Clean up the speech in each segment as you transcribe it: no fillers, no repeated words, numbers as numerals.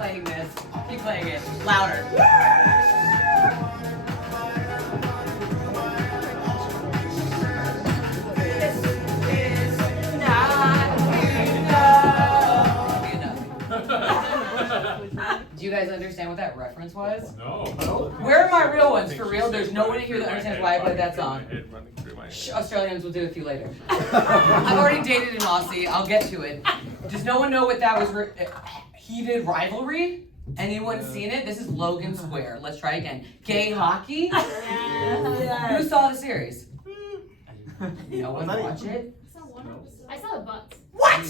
playing this. Keep playing it. Louder. Do you guys understand what that reference was? No. Where are my real ones? For real, there's no one here that understands why I played that song. Australians will do it to you later. I've already dated an Aussie. I'll get to it. Does no one know what that was? Heated rivalry? Anyone seen it? This is Logan Square. Let's try again. Gay hockey? Who saw the series? No one watch it? I saw the butts. What?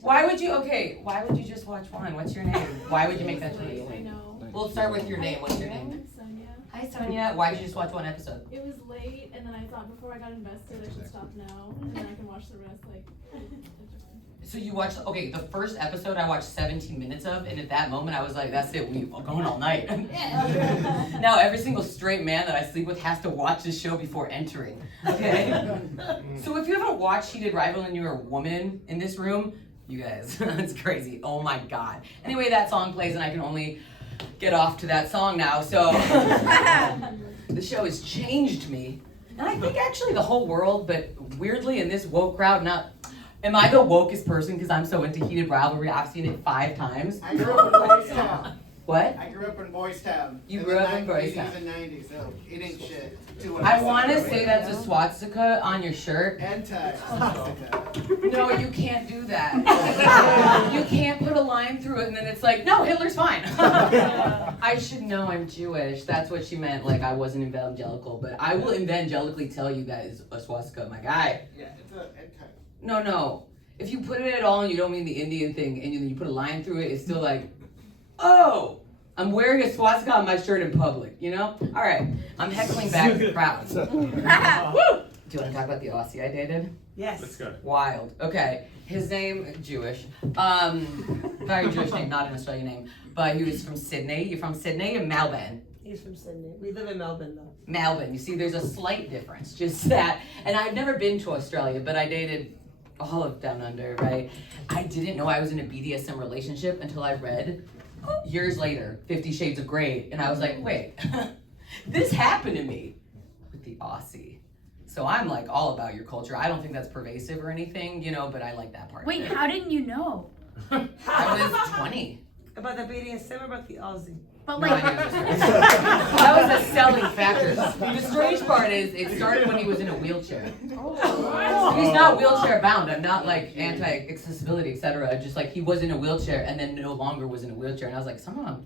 Why would you just watch one? What's your name? Why would you make that choice? I know. We'll start with your name. What's your name? Sonia. Hi, Sonia. Why did you just watch one episode? It was late, and then I thought before I got invested, I should stop now, and then I can watch the rest. So you watched, okay, the first episode I watched 17 minutes of, and at that moment I was like, that's it, we're going all night. Now every single straight man that I sleep with has to watch this show before entering, okay? So if you haven't watched Heated Rival and you're a woman in this room, you guys, it's crazy, oh my God. Anyway, that song plays and I can only get off to that song now, so the show has changed me. And I think actually the whole world, but weirdly in this woke crowd, am I the wokest person because I'm so into Heated Rivalry? I've seen it 5 times. I grew up in Boys Town. What? I grew up in Boys Town. You grew up in Boys Town. 80s and 90s, so it ain't shit. I want to say that's a swastika on your shirt. Anti-swastika. No, you can't do that. You can't put a line through it and then it's like, no, Hitler's fine. I should know I'm Jewish. That's what she meant. Like I wasn't evangelical, but I will evangelically tell you that is a swastika, my guy. Yeah, it's a anti. No. If you put it at all and you don't mean the Indian thing and you put a line through it, it's still like, oh, I'm wearing a swastika on my shirt in public, you know? All right, I'm heckling back the crowd. Woo! Do you want to talk about the Aussie I dated? Yes. Let's go. Wild. Okay, his name, Jewish. Very Jewish name, not an Australian name. But he was from Sydney. You're from Sydney or Melbourne? He's from Sydney. We live in Melbourne though. Melbourne. You see, there's a slight difference, just that. And I've never been to Australia, but I dated all of Down Under, right? I didn't know I was in a BDSM relationship until I read, years later, 50 Shades of Grey, and I was like, wait, this happened to me with the Aussie. So I'm like all about your culture. I don't think that's pervasive or anything, you know, but I like that part. Wait, how didn't you know? I was 20. About the BDSM or about the Aussie? But No, like, I knew it was that was a selling factor. The strange part is it started when he was in a wheelchair. He's not wheelchair bound. I'm not like anti-accessibility, etc. Just like he was in a wheelchair and then no longer was in a wheelchair. And I was like, somehow I'm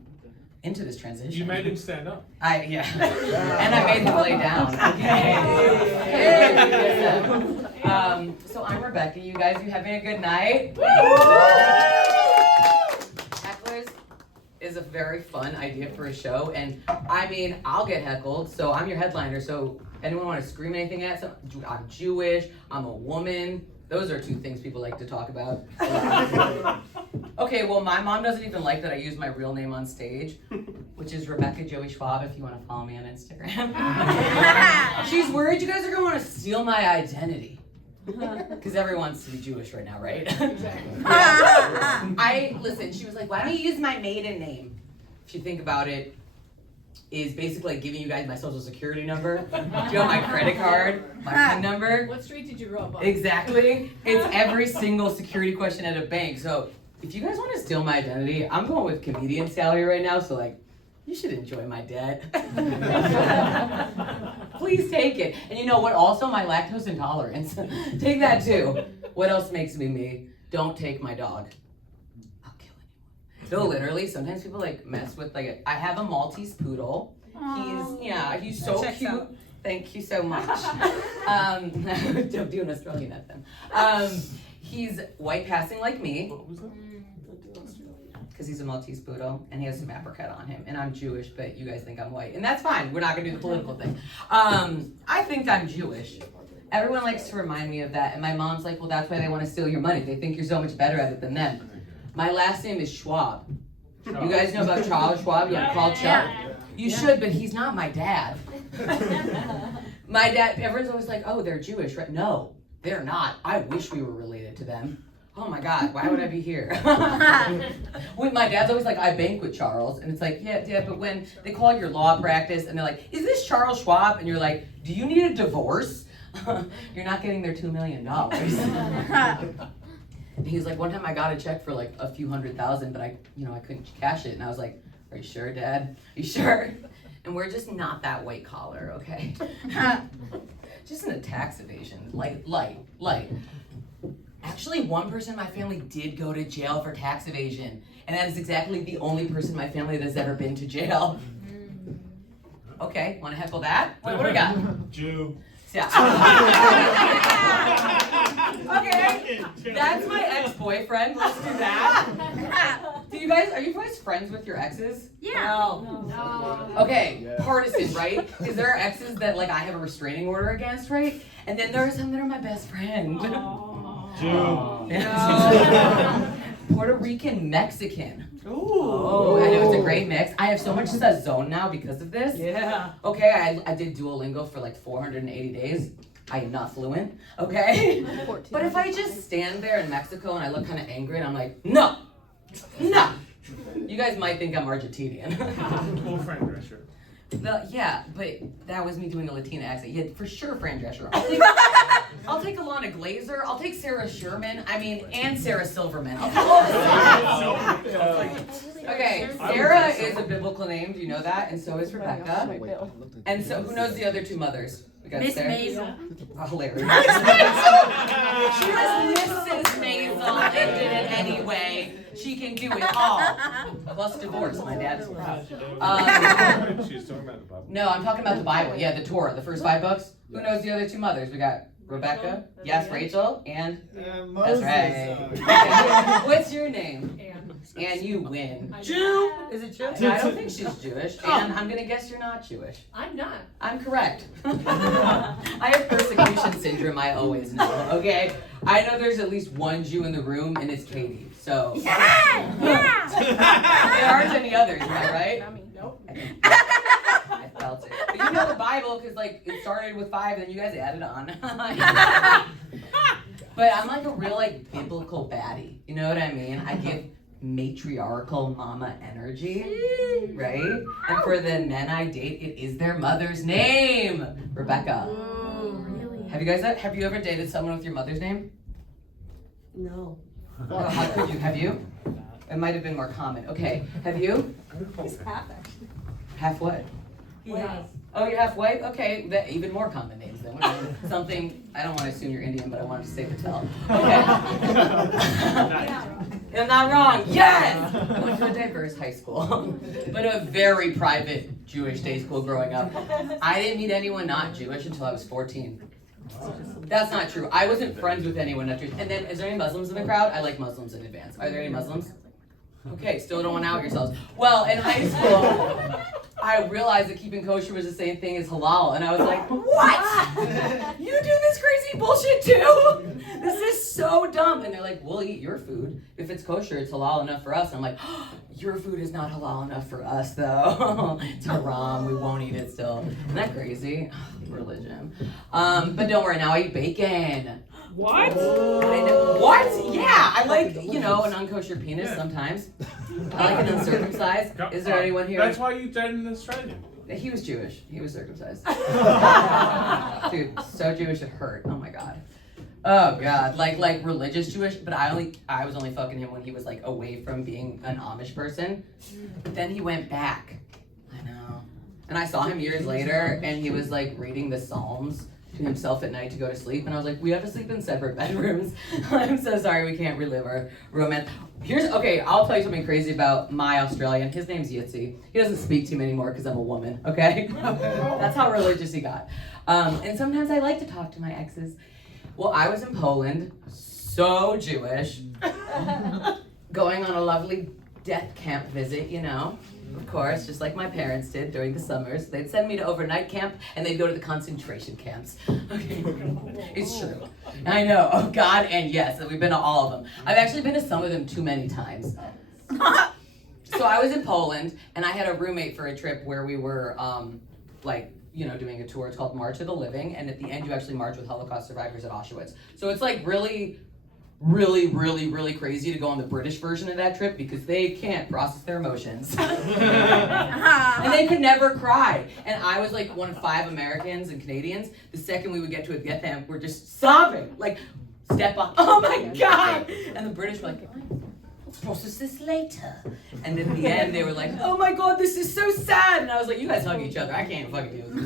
into this transition. You made him stand up. Yeah. And I made him lay down. Okay. So I'm Rebecca. You guys, you having a good night? Hecklers is a very fun idea for a show, and I mean, I'll get heckled, so I'm your headliner, so anyone want to scream anything at some? I'm Jewish, I'm a woman. Those are 2 things people like to talk about. Okay, well, my mom doesn't even like that I use my real name on stage, which is Rebecca Joey Schwab, if you want to follow me on Instagram. She's worried you guys are going to want to steal my identity. Because everyone wants to be Jewish right now, right? Listen, she was like, why don't you use my maiden name? If you think about it, is basically like giving you guys my social security number. Do you know my credit card, my PIN number? What street did you grow up on? Exactly. It's every single security question at a bank. So if you guys want to steal my identity, I'm going with comedian salary right now, so like, you should enjoy my debt. Please take it. And you know what? Also, my lactose intolerance. Take that too. What else makes me me? Don't take my dog. I'll kill anyone. No, literally, sometimes people like mess with like, I have a Maltese poodle. He's so cute. Out. Thank you so much. Don't do an Australian at them. He's white passing like me. What was that? Because he's a Maltese poodle and he has some apricot on him. And I'm Jewish, but you guys think I'm white. And that's fine. We're not going to do the political thing. I think I'm Jewish. Everyone likes to remind me of that. And my mom's like, well, that's why they want to steal your money. They think you're so much better at it than them. My last name is Schwab. You guys know about Charles Schwab? Yeah, called Chuck. You should, but he's not my dad. My dad, everyone's always like, oh, they're Jewish, right? No, they're not. I wish we were related to them. Oh my God, why would I be here? When my dad's always like, I bank with Charles. And it's like, yeah, but when they call your law practice and they're like, is this Charles Schwab? And you're like, do you need a divorce? You're not getting their $2 million. And he was like, one time I got a check for like a few $100,000, but I couldn't cash it. And I was like, are you sure, Dad? You sure? And we're just not that white collar, okay? Just in a tax evasion, light. Actually, one person in my family did go to jail for tax evasion, and that is exactly the only person in my family that has ever been to jail. Okay, want to heckle that? What do we got? Jew. Yeah. Okay, that's my ex-boyfriend. Let's do that. Are you guys friends with your exes? Yeah. No. Okay, partisan, right? Because there are exes that like I have a restraining order against, right? And then there are some that are my best friend. Jew. Puerto Rican Mexican. Ooh. Oh, I know, it's a great mix. I have so much Sazon now because of this. Yeah. Okay, I did Duolingo for like 480 days. I am not fluent, okay? But if I just stand there in Mexico and I look kind of angry and I'm like, no. You guys might think I'm Argentinian. Full Fran Drescher. Yeah, but that was me doing a Latina accent. Yeah, for sure, Fran Drescher. I'll take Alana Glazer. I'll take Sarah Sherman. And Sarah Silverman. I'll take all of them. Okay, Sarah is a biblical name. Do you know that? And so is Rebecca. And so, who knows the other two mothers? We got Miss Sarah. Maisel. Oh, hilarious. She was Mrs. Maisel and did it anyway. She can do it all. Plus divorce, my dad's proud. She's talking about the Bible. No, I'm talking about the Bible. Yeah, the Torah, the first 5 books. Who knows the other two mothers? We got Rebecca. Yes, Rachel. And Moses. that's right. What's your name? And you win. Jew? Is it Jew? I don't think she's Jewish. And I'm gonna guess you're not Jewish. I'm not. I'm correct. I have persecution syndrome, I always know, okay? I know there's at least one Jew in the room, and it's Katie, so. Yeah! There aren't any others, am I right? Nope. I felt it. But you know the Bible, because like it started with 5, and then you guys added on. But I'm like a real like biblical baddie, you know what I mean? I give matriarchal mama energy, right? And for the men I date, it is their mother's name, Rebecca. Really? Have you ever dated someone with your mother's name? No. Oh, how could you? Have you? It might have been more common. Okay, have you? He's half actually. Half what? He has. Oh, you're half white? Okay, that even more common names then. Something, I don't want to assume you're Indian, but I wanted to say Patel. Okay. I'm not wrong. Yes! I went to a diverse high school, but a very private Jewish day school growing up. I didn't meet anyone not Jewish until I was 14. That's not true. I wasn't friends with anyone not Jewish. And then, is there any Muslims in the crowd? I like Muslims in advance. Are there any Muslims? Okay, still don't want to out yourselves. Well, in high school, I realized that keeping kosher was the same thing as halal, and I was like, what? You do this crazy bullshit too? This is so dumb. And they're like, we'll eat your food. If it's kosher, it's halal enough for us. And I'm like, oh, your food is not halal enough for us, though. It's haram. We won't eat it still. Isn't that crazy? Religion. But don't worry, now I eat bacon. What? I know. What? Yeah, I like, an unkosher penis sometimes. I like an uncircumcised. Is there anyone here? That's why you dated an Australian. He was Jewish. He was circumcised. Dude, so Jewish it hurt. Oh my god. Oh god. Like religious Jewish, but I was only fucking him when he was like away from being an Amish person. But then he went back. I know. And I saw him years later and he was like reading the Psalms to himself at night to go to sleep, and I was like, we have to sleep in separate bedrooms. I'm so sorry we can't relive our romance. I'll tell you something crazy about my Australian. His name's Yitzi. He doesn't speak to me anymore because I'm a woman, okay? That's how religious he got. And sometimes I like to talk to my exes. Well, I was in Poland, so Jewish, going on a lovely death camp visit, of course, just like my parents did during the summers. They'd send me to overnight camp, and they'd go to the concentration camps. Okay, it's true. I know, oh God, and yes, we've been to all of them. I've actually been to some of them too many times. So I was in Poland, and I had a roommate for a trip where we were, doing a tour. It's called March of the Living, and at the end, you actually march with Holocaust survivors at Auschwitz. So it's like really really, really, really crazy to go on the British version of that trip because they can't process their emotions. And they could never cry. And I was like one of 5 Americans and Canadians. The second we would get to Vietnam, we're just sobbing. Like, step up. Oh my God. And the British were like, I'll process this later. And at the end, they were like, oh my God, this is so sad. And I was like, you guys hug each other. I can't fucking do this.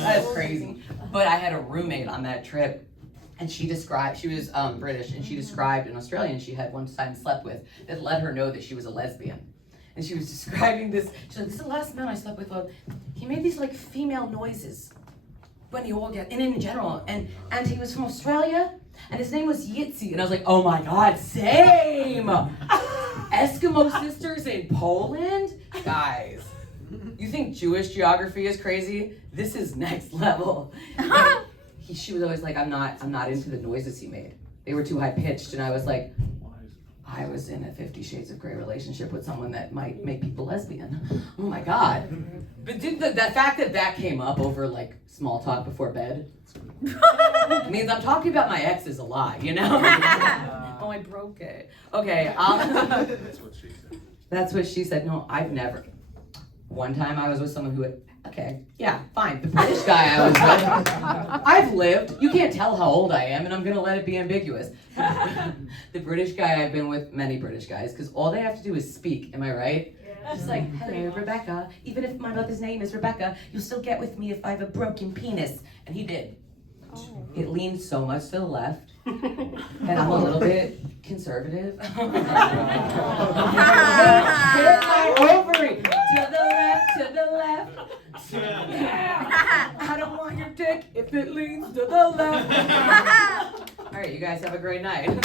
That's crazy. But I had a roommate on that trip. And she was British, and she described an Australian she had one time slept with that let her know that she was a lesbian. And she was describing this, she's like, this is the last man I slept with, he made these like female noises when he all get, and in general, and he was from Australia, and his name was Yitzi, and I was like, oh my God, same! Eskimo sisters in Poland? Guys, you think Jewish geography is crazy? This is next level. She was always like, I'm not into the noises he made. They were too high pitched, and I was like, I was in a 50 Shades of Grey relationship with someone that might make people lesbian. Oh my God. But dude, the fact that came up over like small talk before bed means I'm talking about my exes a lot, you know? Oh, I broke it. Okay, That's what she said. that's what she said. No, I've never. One time I was with someone who had, okay, yeah, fine. The British guy I was with, I've lived. You can't tell how old I am, and I'm gonna let it be ambiguous. The British guy I've been with, many British guys, because all they have to do is speak. Am I right? Yeah. Just like, hello, Rebecca. Even if my mother's name is Rebecca, you'll still get with me if I have a broken penis. And he did. Oh. It leaned so much to the left, and I'm a little bit conservative. Hit my ovary to the left, to the left. Yeah. I don't want your dick if it leans to the left. All right, you guys have a great night.